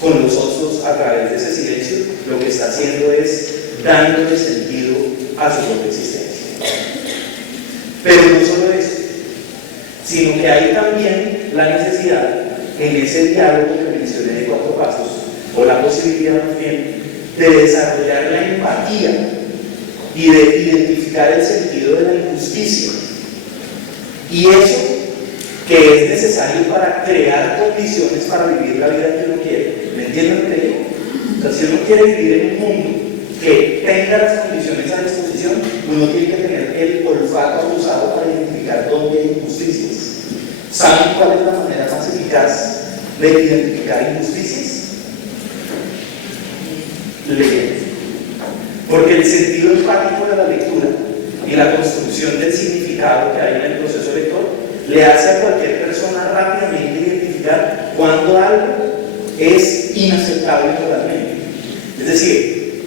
con los otros a través de ese silencio, lo que está haciendo es dándole sentido a su propia existencia. Pero no solo eso, sino que hay también la necesidad en ese diálogo que mencioné de 4 pasos, o la posibilidad más bien, de desarrollar la empatía y de identificar el sentido de la injusticia. Y eso que es necesario para crear condiciones para vivir la vida que uno quiere. ¿Me entienden lo que digo? O sea, si uno quiere vivir en un mundo que tenga las condiciones a disposición, uno tiene que tener el olfato abusado para identificar dónde hay injusticias. ¿Saben cuál es la manera más eficaz de identificar injusticias? Leer. Porque el sentido empático de la lectura y la construcción del significado que hay en el proceso lector le hace a cualquier persona rápidamente identificar cuando algo es inaceptable moralmente. Es decir,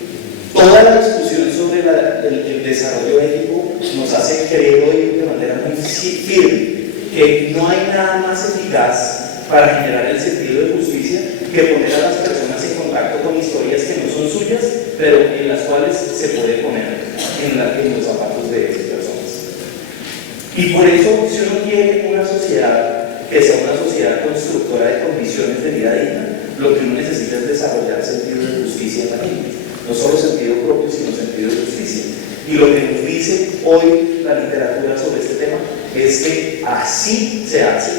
toda la discusión sobre el desarrollo ético nos hace creer hoy de manera muy firme que no hay nada más eficaz para generar el sentido de justicia que poner a las personas en contacto con historias que no son suyas, pero en las cuales se puede poner en los zapatos de esas personas. Y por eso, si uno quiere una sociedad que sea una sociedad constructora de condiciones de vida digna, lo que uno necesita es desarrollar sentido de justicia en la gente. no solo sentido propio, sino sentido de justicia. Y lo que nos dice hoy la literatura sobre este tema es que así se hace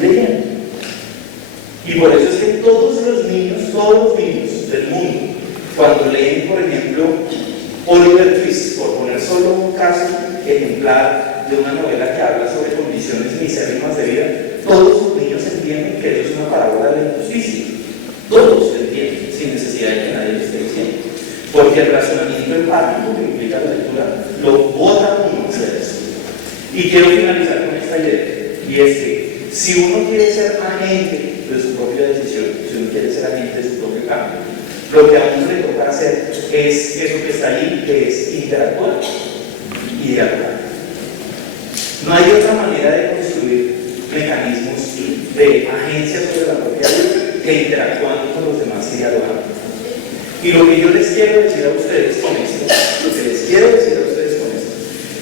leyendo. Y por eso es que todos los niños del mundo, cuando leen, por ejemplo, Oliver Twist, por poner solo un caso ejemplar de una novela que habla sobre condiciones misérrimas de vida, todos los niños entienden que eso es una parábola de la injusticia. Todos lo entienden, sin necesidad de que nadie lo esté diciendo. Porque el razonamiento empático que implica la lectura lo bota uno hacia eso. Y quiero finalizar con esta idea, y es que si uno quiere ser agente de su propia decisión, si uno quiere ser agente de su propio cambio, lo que a uno le toca hacer es eso que está ahí, que es interactuar y dialogar. No hay otra manera de construir mecanismos de agencia sobre la propia vida que interactuando con los demás y dialogando. Y lo que yo les quiero decir a ustedes con esto,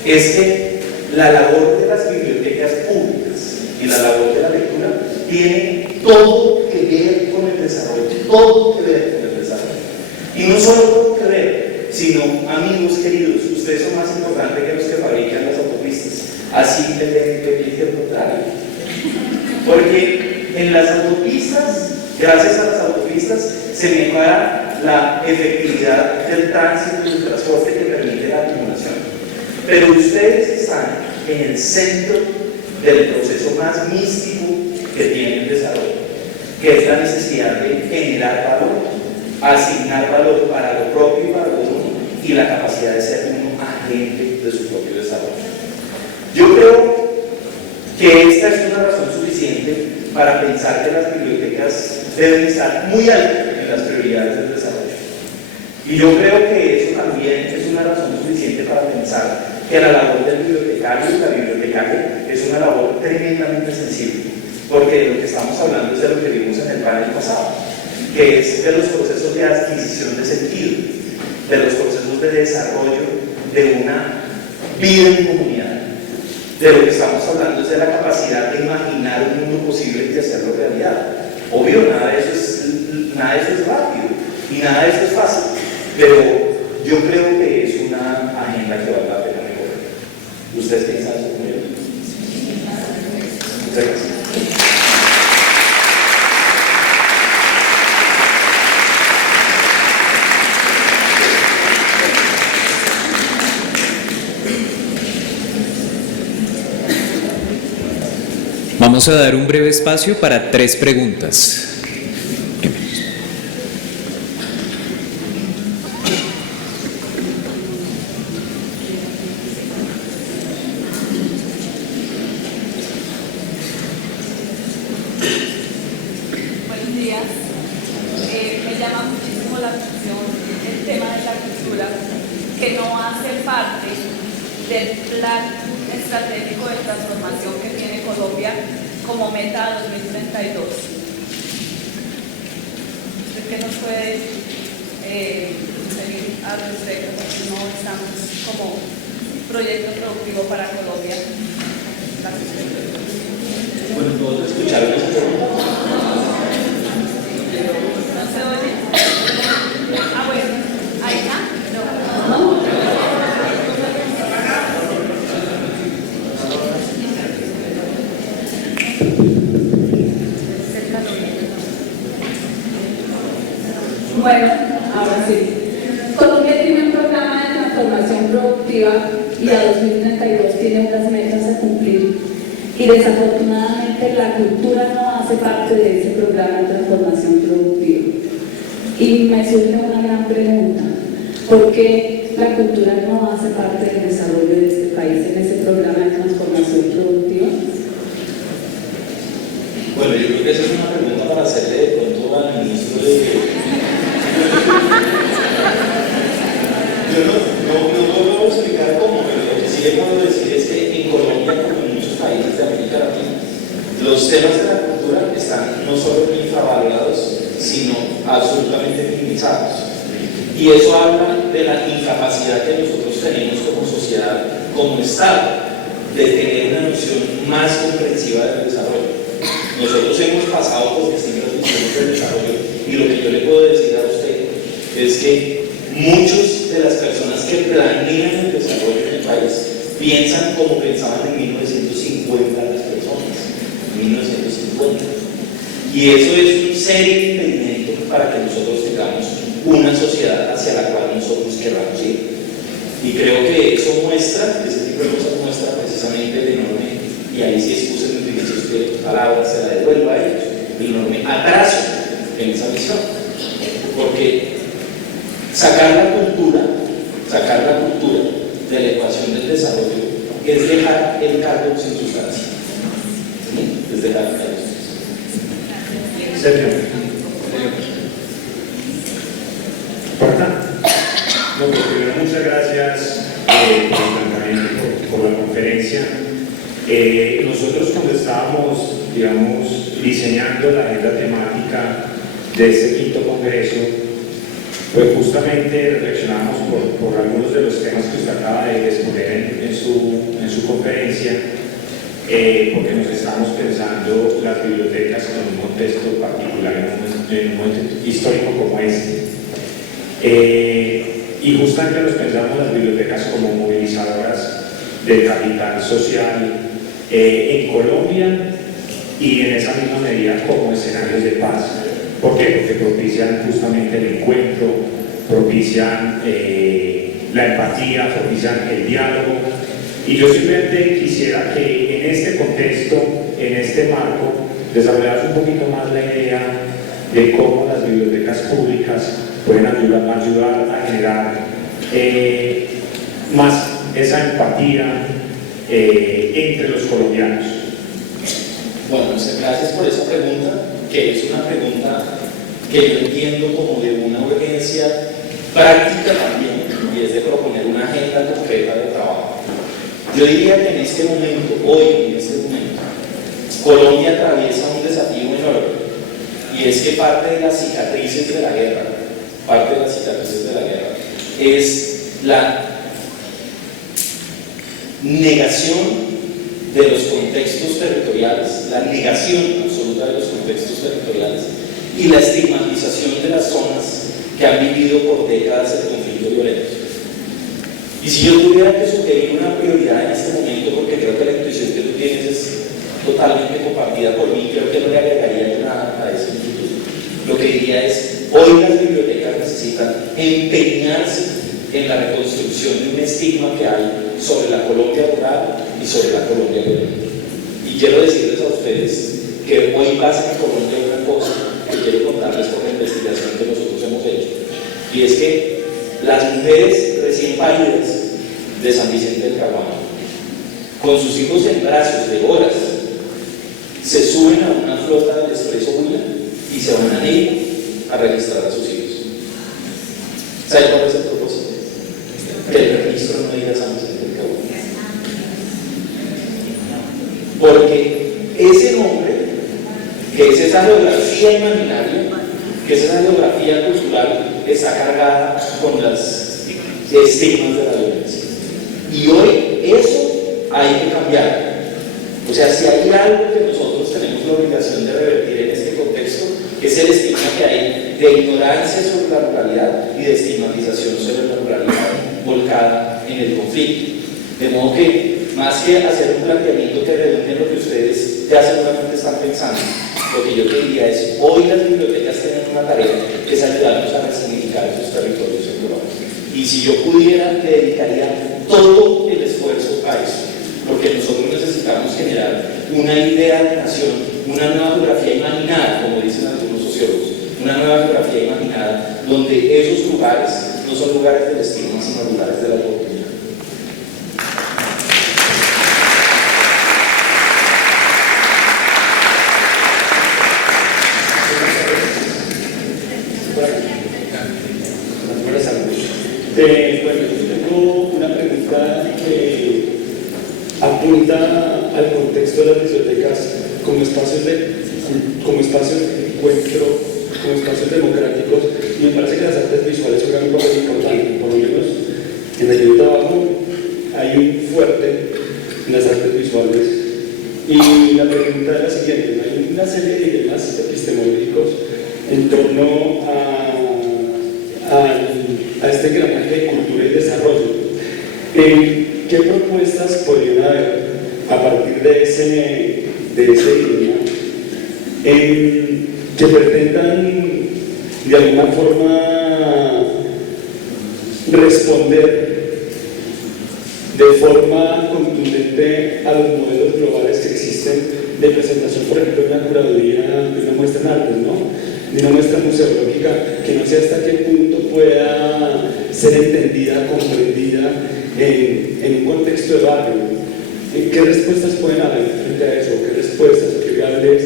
es que la labor de las bibliotecas públicas y la labor de la lectura tiene todo que ver con el desarrollo, todo que ver con el desarrollo. Y no solo todo que ver, sino, amigos queridos, ustedes son más importantes que los que fabrican las autopistas. Así te dije el contrario. Porque en las autopistas, gracias a las autopistas, se mejora la efectividad del tránsito y del transporte que permite la acumulación. Pero ustedes están en el centro del proceso más místico que tiene el desarrollo, que es la necesidad de generar valor, asignar valor para lo propio y para lo uno, y la capacidad de ser uno agente de su propio desarrollo. Yo creo que esta es una razón suficiente para pensar que las bibliotecas deben estar muy altas en las prioridades del desarrollo. Y yo creo que eso también es una razón suficiente para pensar que la labor del bibliotecario y la bibliotecaria es una labor tremendamente sensible, porque de lo que estamos hablando es de lo que vimos en el panel pasado, que es de los procesos de adquisición de sentido, de los procesos de desarrollo de una vida en comunidad. De lo que estamos hablando es de la capacidad de imaginar un mundo posible y de hacerlo realidad. Obvio, nada de eso es rápido y nada de eso es fácil, pero yo creo que es una agenda que vale la pena recorrer. ¿Ustedes piensan eso conmigo? Muchas gracias. Vamos a dar un breve espacio para 3 preguntas. Buenos días. Me llama muchísimo la atención el tema de la cultura, que no hace parte del plan estratégico de transformación que tiene Colombia como meta 2032. ¿Qué nos puede decir al respecto? Porque no estamos como proyecto productivo para Colombia. Bueno, todos escucharon esa pregunta. ¿No se oye? Ah, bueno, ahí está. No. Bueno, ahora sí. Colombia tiene un programa de transformación productiva y a 2032 tiene unas metas a cumplir. Y desafortunadamente la cultura no hace parte de ese programa de transformación productiva. Y me surge una gran pregunta: ¿por qué la cultura no hace parte del desarrollo de este país en ese programa de transformación productiva? Bueno, yo creo que esa es una pregunta para hacerle de pronto al ministro de... Yo no puedo explicar cómo, pero lo que sí le puedo decir es que en Colombia, como en muchos países de América Latina, los temas de la cultura están no solo infravalorados, sino absolutamente minimizados. Y eso habla de la incapacidad que nosotros tenemos como sociedad, como Estado, de tener una noción más comprensiva del desarrollo. Nosotros hemos pasado por distintas visiones del desarrollo y lo que yo le puedo decir a usted es que muchas de las personas que planean el desarrollo en el país piensan como pensaban en 1950 las personas, en 1950. Y eso es un serio impedimento para que nosotros tengamos una sociedad hacia la cual nosotros queramos ir. Y creo que eso muestra, ese tipo de cosas muestra precisamente el enorme, y ahí sí excusen de utilizar de palabras, se la devuelvo a ellos, el enorme atraso en esa visión. Porque sacar la cultura de la ecuación del desarrollo es dejar el cargo sin sustancia. ¿Sí? Es dejar el cargo sin sustancia. Sergio. ¿Porta? No, pues primero muchas gracias por el planteamiento, por la conferencia. Nosotros cuando estábamos, digamos, diseñando la agenda temática de este quinto congreso, pues justamente reflexionamos por algunos de los temas que usted acaba de exponer en su conferencia, porque nos estamos pensando las bibliotecas en un contexto particular, en un momento histórico como este. Y justamente nos pensamos las bibliotecas como movilizadoras del capital social en Colombia y en esa misma medida como escenarios de paz. ¿Por qué? Porque propician justamente el encuentro, propician la empatía, propician el diálogo. Y yo simplemente quisiera que en este contexto, en este marco, desarrollar un poquito más la idea de cómo las bibliotecas públicas pueden ayudar a generar más esa empatía entre los colombianos. Bueno, gracias por esa pregunta, que es una pregunta que yo entiendo como de una urgencia práctica también, y es de proponer una agenda concreta de trabajo. Yo diría que en este momento, hoy en este momento, Colombia atraviesa un desafío enorme, y es que parte de las cicatrices de la guerra, es la negación de los contextos territoriales, la negación absoluta de los contextos territoriales y la estigmatización de las zonas que han vivido por décadas el conflicto violento. Y si yo tuviera que sugerir una prioridad en este momento, porque creo que la intuición que tú tienes es totalmente compartida por mí, creo que no le agregaría nada a ese instituto. Lo que diría es, hoy las bibliotecas necesitan empeñarse en la reconstrucción de un estigma que hay sobre la Colombia rural y sobre la Colombia violenta. Y quiero decirles a ustedes que hoy pasa en Colombia una cosa que quiero contarles por la investigación que nosotros hemos hecho, y es que las mujeres recién paridas de San Vicente del Caguán, con sus hijos en brazos de horas, se suben a una flota del expreso Huila y se van a ir a registrar a sus hijos. ¿Saben cuál es el propósito? Que el registro no diga San Vicente del Caguán. Porque ese nombre, que es esa geografía imaginaria, que es esa geografía cultural, está cargada con las estigmas de la violencia. Y hoy eso hay que cambiar. O sea, si hay algo que nosotros tenemos la obligación de revertir en este contexto, es el estigma que hay de ignorancia sobre la ruralidad y de estigmatización sobre la ruralidad volcada en el conflicto. De modo que, más que hacer un planteamiento que redunde en lo que ustedes ya seguramente están pensando, lo que yo te diría es, hoy las bibliotecas tienen una tarea que es ayudarnos a resignificar esos territorios en Colombia. Y si yo pudiera, le dedicaría todo el esfuerzo a eso, porque nosotros necesitamos generar una idea de nación, una nueva geografía imaginada, como dicen algunos sociólogos, una nueva geografía imaginada, donde esos lugares no son lugares del estigma, sino lugares de la oportunidad. Bueno, yo tengo una pregunta que apunta al contexto de las bibliotecas como espacios de encuentro, como espacios democráticos, y me parece que las artes visuales juegan un papel importante. Por lo menos en el yo trabajo hay un fuerte en las artes visuales, y la pregunta es la siguiente: hay una serie de dilemas epistemológicos en torno a este gramaje de cultura y desarrollo. ¿Qué propuestas podrían haber a partir de ese idioma que pretendan de alguna forma responder de forma contundente a los modelos globales que existen de presentación, por ejemplo, de una curaduría de una muestra en artes, ¿no? De una muestra museológica que no sé hasta qué punto pueda ser entendida, comprendida en un contexto de barrio? ¿Qué respuestas pueden haber frente a eso? ¿Qué respuestas, qué viables,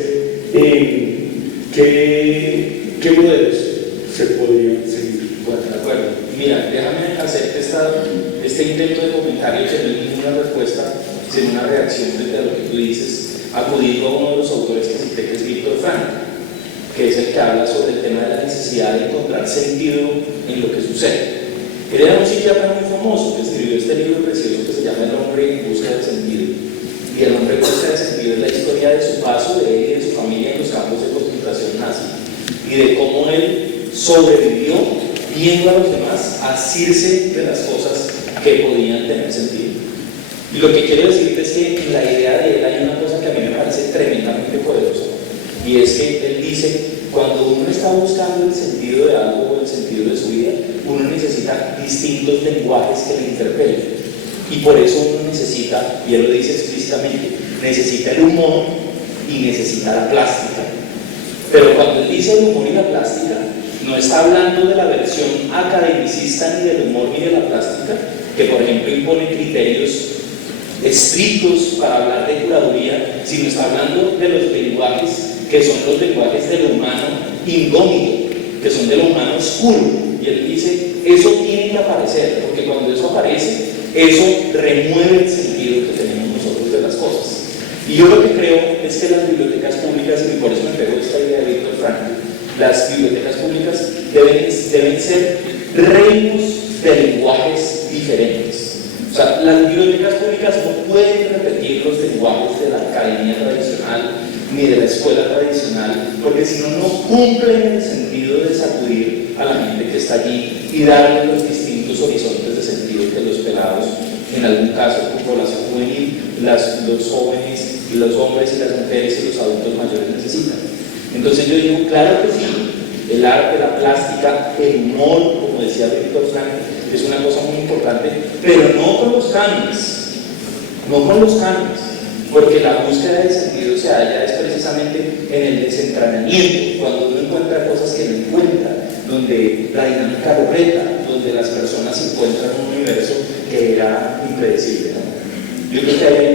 qué modelos se podrían seguir? Bueno, de acuerdo. Mira, déjame hacer este intento de comentario que no es ninguna respuesta, sino una reacción frente a lo que tú dices, acudiendo a uno de los autores que cité, que es Víctor Frankl, que es el que habla sobre el tema de la necesidad de encontrar sentido en lo que sucede. Él era un psiquiatra muy famoso que escribió este libro precioso que se llama El hombre en busca del sentido. Y El hombre en busca del sentido es la historia de su paso, de él y de su familia en los campos de concentración nazi, y de cómo él sobrevivió viendo a los demás asirse de las cosas que podían tener sentido. Y lo que quiero decirte es que en la idea de él hay una cosa que a mí me parece tremendamente poderosa, y es que él dice, cuando uno está buscando el sentido de algo o el sentido de su vida, uno necesita distintos lenguajes que le interpelen, y por eso uno necesita, y él lo dice explícitamente, necesita el humor y necesita la plástica. Pero cuando él dice el humor y la plástica, no está hablando de la versión academicista ni del humor ni de la plástica, que por ejemplo impone criterios estrictos para hablar de curaduría, sino está hablando de los lenguajes que son los lenguajes de lo humano indómito, que son de lo humano oscuro. Y él dice, eso tiene que aparecer, porque cuando eso aparece, eso remueve el sentido que tenemos nosotros de las cosas. Y yo lo que creo es que las bibliotecas públicas, y por eso me pegó esta idea de Víctor Frankl, las bibliotecas públicas deben ser reinos de lenguajes diferentes. O sea, las bibliotecas públicas no pueden repetir los lenguajes de la academia tradicional ni de la escuela tradicional, porque si no, no cumplen el sentido de sacudir a la gente que está allí y darle los distintos horizontes de sentido que los pelados, en algún caso con población juvenil, los jóvenes, y los hombres y las mujeres y los adultos mayores necesitan. Entonces yo digo, claro que sí, el arte, la plástica, el humor, como decía Víctor Frankl, es una cosa muy importante, pero no con los cánones, no con los cánones, porque la búsqueda de sentido se halla es precisamente en el desentrañamiento, cuando uno encuentra cosas que no encuentra, donde la dinámica lo reta, donde las personas encuentran un universo que era impredecible, ¿no? Yo creo que hay